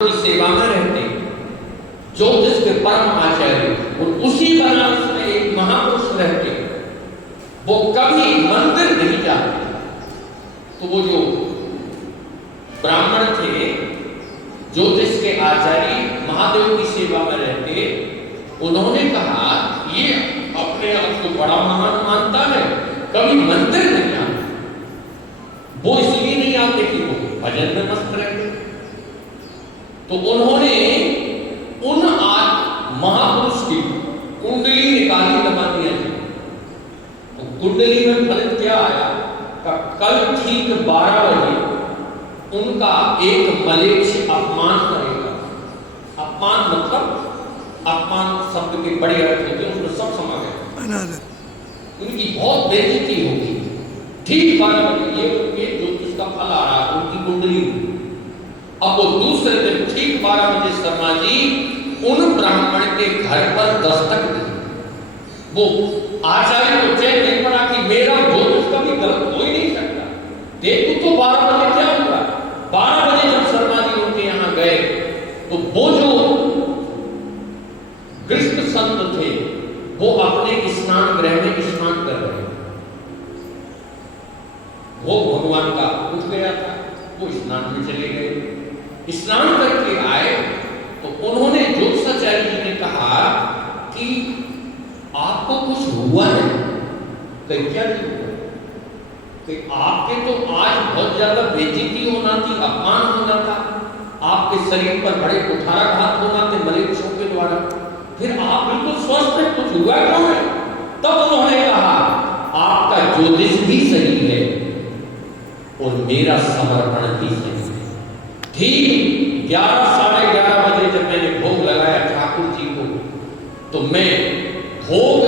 की सेवा में रहते, ज्योतिष के परम आचार्य और उसी बनारस में एक महापुरुष रहते, वो कभी मंदिर नहीं जाते। तो वो जो ब्राह्मण थे, ज्योतिष के आचार्य, महादेव की सेवा में रहते, उन्होंने कहा ये अपने आप को बड़ा महान मानता है, कभी मंदिर नहीं आता। वो इसलिए नहीं आते कि वो भजन में मस्त रहते। तो उन्होंने उन महापुरुष की कुंडली निकाली, लगा दिया थी। तो कुंडली में फलित क्या आया? कल ठीक 12 बजे उनका एक मलेच्छ अपमान करेगा। अपमान मतलब अपमान शब्द के बड़े अर्थ होते हैं, उसमें सब समा गया। उनकी बहुत बेइज्जती होगी। ठीक 12 बजे ये उनके ज्योतिष का फल आ रहा, उनकी कुंडली। अब वो दूसरे दिन ठीक 12 बजे शर्मा जी उन ब्राह्मण के घर पर दस्तक दी। वो आचार्य को चैन नहीं पड़ा कि मेरा ज्योतिष कभी गलत हो ही नहीं सकता। देखो तो 12 बजे क्या हुआ? 12 बजे जब शर्मा जी उनके यहां गए तो वो जो कृष्ण संत थे वो अपने स्नान गृह में स्नान कर रहे। वो भगवान का उठ गया था, वो स्नान में चले गए। स्नान करके आए तो उन्होंने ज्योतिषाचार्य जी ने कहा कि आपको कुछ हुआ नहीं? कहीं क्या नहीं हुआ? कि आपके तो आज बहुत ज्यादा बेइज्जती होना थी, अपमान होना था, आपके शरीर पर बड़े कुठाराघात होना थे मलेच्छों के द्वारा, फिर आप बिल्कुल स्वस्थ हैं, कुछ हुआ क्यों है? तब उन्होंने कहा आपका ज्योतिष भी सही है और मेरा समर्पण भी सही है। ठीक 11 साढ़े 11 बजे जब मैंने भोग लगाया ठाकुर जी को, तो मैं भोग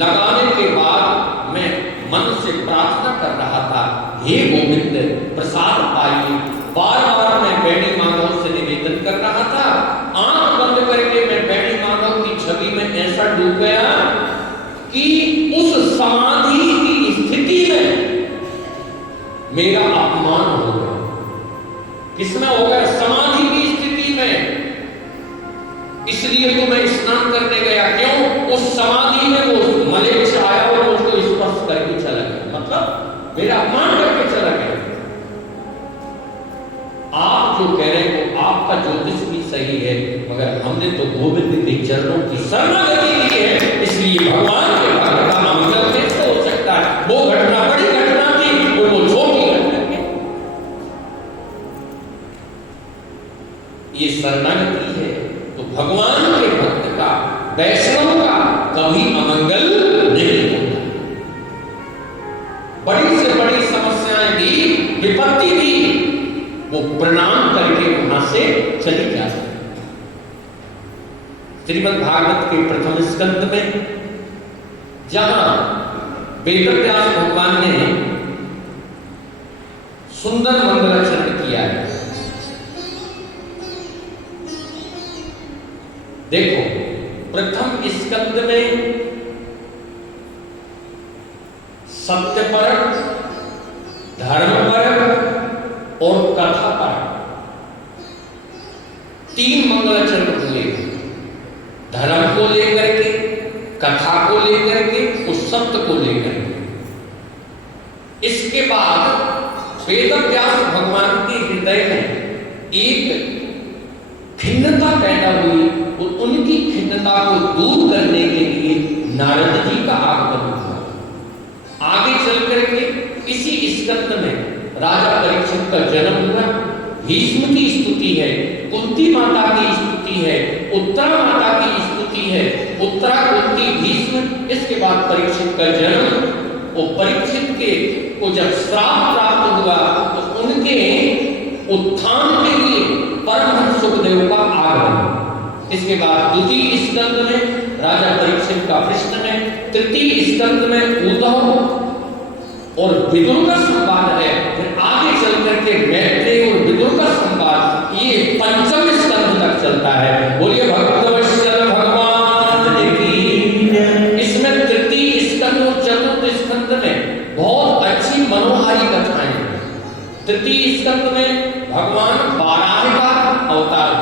लगाने के बाद मैं मन से प्रार्थना कर रहा था, हे गोविंद प्रसाद पाइए। बार बार मैं बैणी माधव से निवेदन कर रहा था। आंख बंद करके मैं बैणी माधव की छवि में ऐसा डूब गया कि उस समाधि की स्थिति में मेरा अपमान हो गया। किसमें हो गया? समाधि की स्थिति में। इसलिए तो मैं स्नान करने गया। क्यों? उस समाधि में वो मलेच्छ आया और उसको स्पर्श करके चला गया, मतलब मेरा अपमान करके चला गया। आप जो कह रहे हो आपका ज्योतिष भी सही है, मगर हमने तो गोविंद के चरणों की शरणागति ली है, इसलिए भगवान के भक्त का मंगल कैसे हो सकता है? वो घटना बड़ी घटना थी और वो छोटी घटना थी। ये शरणागति है तो भगवान के भक्त का, वैष्णव का कभी अमंगल नहीं होता। बड़ी से बड़ी समस्याएं भी, विपत्ति भी, वो प्रणाम करके वहां से चली जाती। श्रीमद् भागवत के प्रथम स्कंद में जहां वेदव्यास भगवान ने सुंदर मंगलाचरण किया है, देखो प्रथम स्कंद में सत्यपरक, धर्मपरक और कथापरक 3 मंगलाचरण हुए। धर्म को लेकर के, कथा को लेकर के, उस सत्य को लेकर के। इसके बाद वेदव्यास भगवान के हृदय में एक खिन्नता पैदा हुई और उनकी खिन्नता को दूर करने के लिए नारद जी का आगमन हुआ। आगे चल करके इसी स्कंद में राजा परीक्षित का जन्म हुआ। भीष्म की स्तुति है, कुंती माता की स्तुति है, उत्तरा माता की स्तुति है, उत्तरा कुंती भीष्म। इसके बाद परीक्षित का जन्म और परीक्षित के को जब श्राप प्राप्त हुआ तो उनके उत्थान के लिए परमहंस सुखदेव का आगमन। इसके बाद द्वितीय स्कंद में राजा परीक्षित का प्रश्न है, तृतीय स्कंद में उद्धव और विदुर का संवाद है, फिर आगे चल करके मैत्रेय और विदुर का संवाद, ये पंचम स्कंद तक चलता है। बोलिए भक्तवत्सल भगवान की। इसमें तृतीय स्कंद और चतुर्थ स्कंद में बहुत अच्छी मनोहारी कथाएं हैं। तृतीय स्कंद में भगवान बाराह का अवतार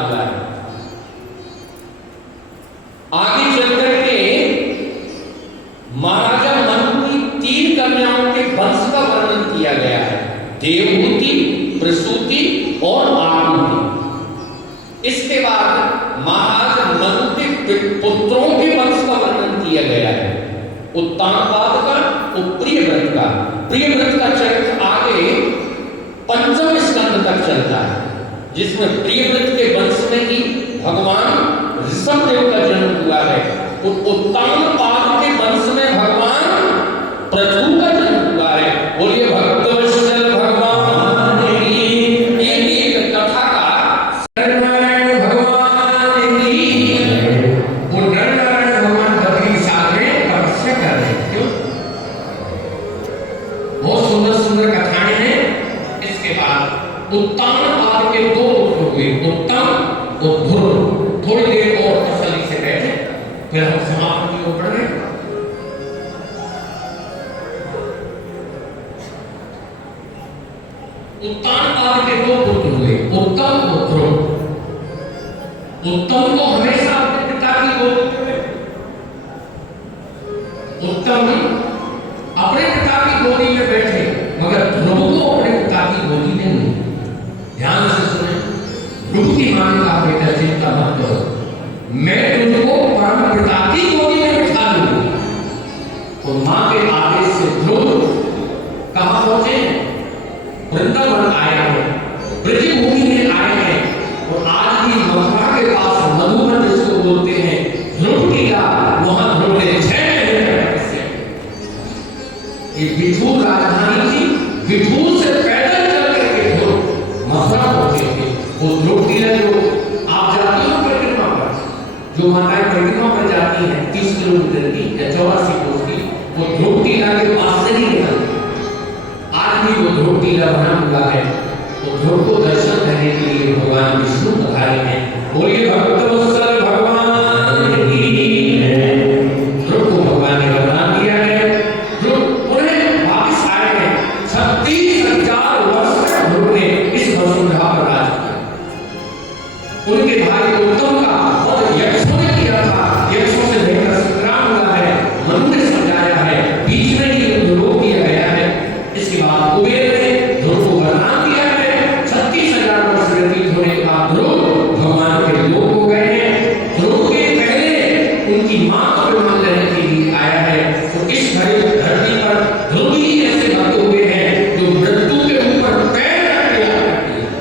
इसके बाद महाराज मनु के पुत्रों के वंश का वर्णन किया गया है। उत्तानपाद का और प्रियव्रत का। प्रियव्रत का चरित्र आगे पंचम स्कंद तक चलता है, जिसमें प्रियव्रत के वंश में ही भगवान ऋषभ देव का जन्म हुआ है। और उत्तानपाद के वंश में भगवान पृथु का जन्म हुआ है। बोलिए भक्तवत्सल भगवान की। एक कथा का नरनारायण भगवान की। वो नरनारायण भगवान बद्री साथ में तपस्या कर रहे थे। क्यों? बहुत सुंदर सुंदर कथाएं हैं। इसके बाद उत्तानपाद के दो पुत्र हुए, उत्तम और ध्रुव। थोड़ी देर और तसल्ली से बैठे, फिर हम समाप्ति की ओर बढ़ रहे। उत्तानपाद के दो पुत्र हुए, उत्तम और ध्रुव। उत्तम को हमेशा अपने पिता की गोदी में, उत्तम अपने पिता की गोदी में बैठे, मगर ध्रुव को अपने पिता की गोदी में नहीं। ध्यान से सुने। ध्रुव की मां ने कहा, बेटा चिंता मत करो, मैं तुझको परम पिता की गोदी में बिठा दूंगी। तो मां के आदेश से ध्रुव कहां पहुंचे? वृंदावन आए हैं, ब्रजभूमि में आए हैं। और आज भी मथुरा के पास मधुबन जिसको बोलते हैं, ध्रुव टीला, वहां ध्रुव ने 6 महीने तपस्या की। ये बिठूर राजधानी थी। बिठूर से पैदल चल करके ध्रुव मथुरा पहुंचे थे। वो ध्रुव टीला जो आप जाती हो परिक्रमा पर, जो माताएं परिक्रमा पर जाती हैं 30 किलोमीटर की या 84 कोस की, वो ध्रुव टीला के पास से ही निकलती। आज भी वो ध्रुव टीला बना हुआ है। तो ध्रुव को दर्शन करने के लिए भगवान विष्णु पधारे हैं। बोलिए भक्तवत्सल भगवान की। ध्रुव को भगवान ने वरदान दिया है। ध्रुव पुनः वापस आए हैं। 36,000 वर्ष तक ध्रुव ने इस वसुंधरा पर राज किया। उनके भाई उत्तम का और यक्षों ने किया था। यक्षों से भयंकर संग्राम हुआ है, मनु ने समझाया है, बीच में ही युद्ध रोक दिया गया है। इसके बाद कुबेर ने ध्रुव को वरदान दिया है। 36,000 वर्ष व्यतीत होने के बाद ध्रुव भगवान के लोक हो गए हैं। ध्रुव के पहले उनकी मां को विमान लेने के लिए आया है। तो इस धरती पर ध्रुव ही ऐसे भक्त हुए हैं जो मृत्यु के ऊपर पैर रख दिया करते हैं।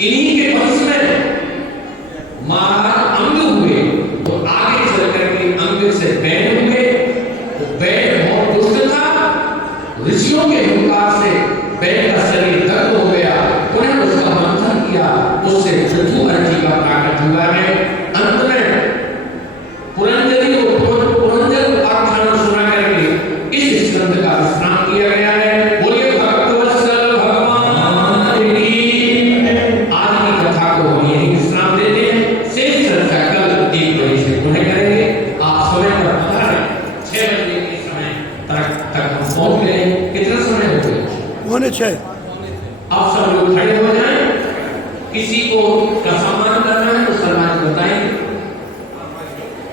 इन्हीं के वंश में महाराज अंग हुए। तो आगे चल करके अंग से बैन हुए। बैन बहुत दुष्ट था। ऋषियों के हुंकार से बैन का शरीर दर्द हो गया। उन्होंने उसका मंथन किया, उससे पृथु अर्ची का प्राकट हुआ है। अंत में पुरंजनी और पुरंजन उपाख्यान सुना करके इस स्कंद का विश्राम किया गया है। बोलिए भक्तवत्सल भगवान की। आज की कथा को हम यही विश्राम देते हैं। शेष चर्चा कल 1 बजे से पुनः करेंगे। आप समय पर पधारें। 6 बजे के समय तक हम पहुंच गए। कितना समय हो गया? 6:45। आप सब लोग खड़े हो जाएं। किसी को का सम्मान करना है तो सम्मान बताएंगे।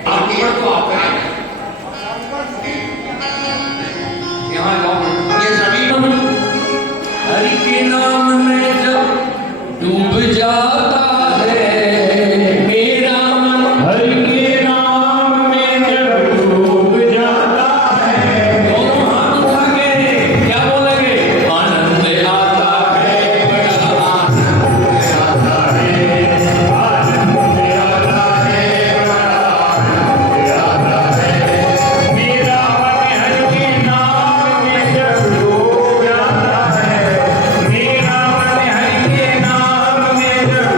आप को आप यहाँ जाओ। ये सभी हरि के नाम में जब डूब जाता है मेरा मन, हरि के नाम में जब डूब जाता है। दोनों हाथ उठा के क्या बोलेंगे? आनंद आता है, बड़ा आनंद आता है, आनंद आता है, बड़ा आनंद आता है। मेरा मन हरि के नाम में जब डूब जाता है, मेरा मन हरि के नाम में जब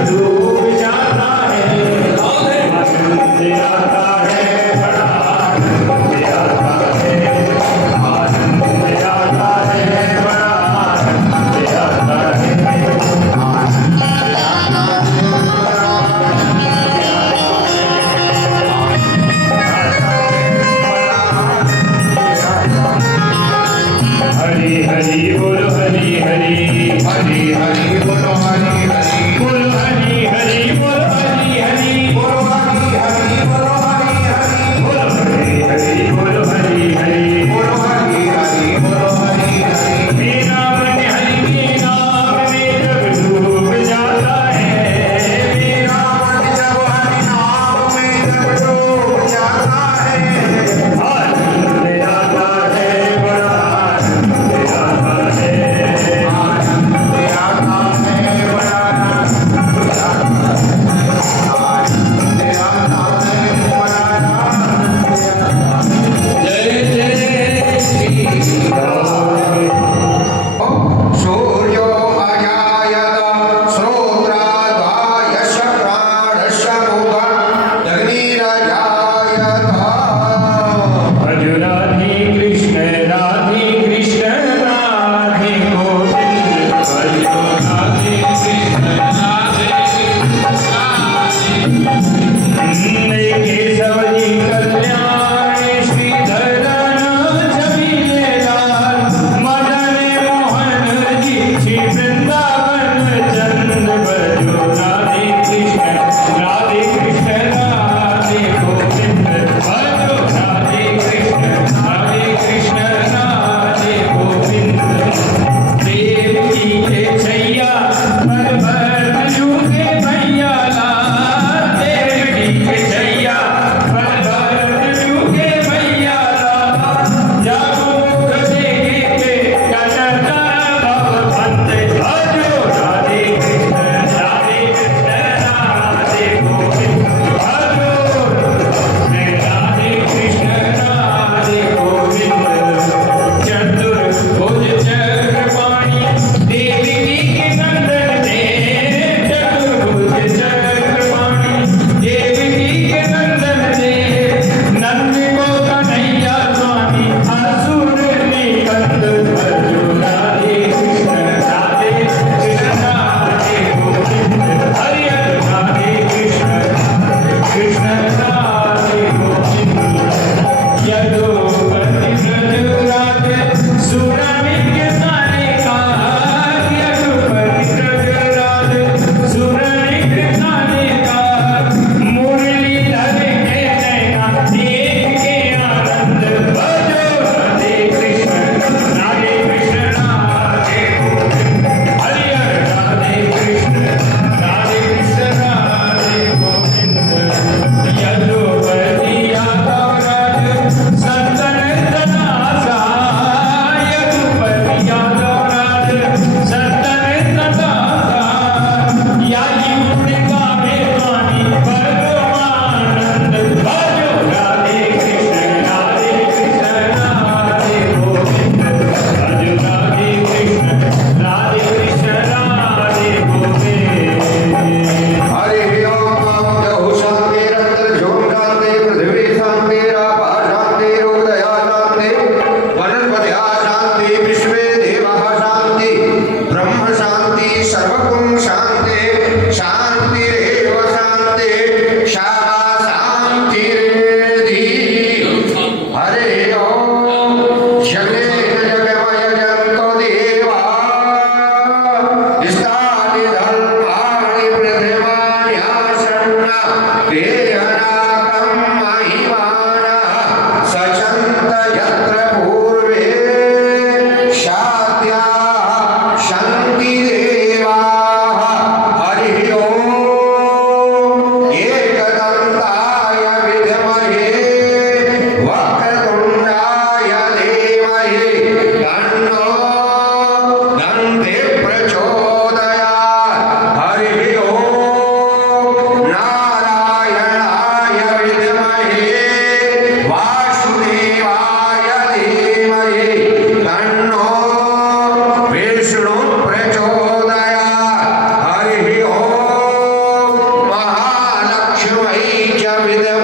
क्या भेद है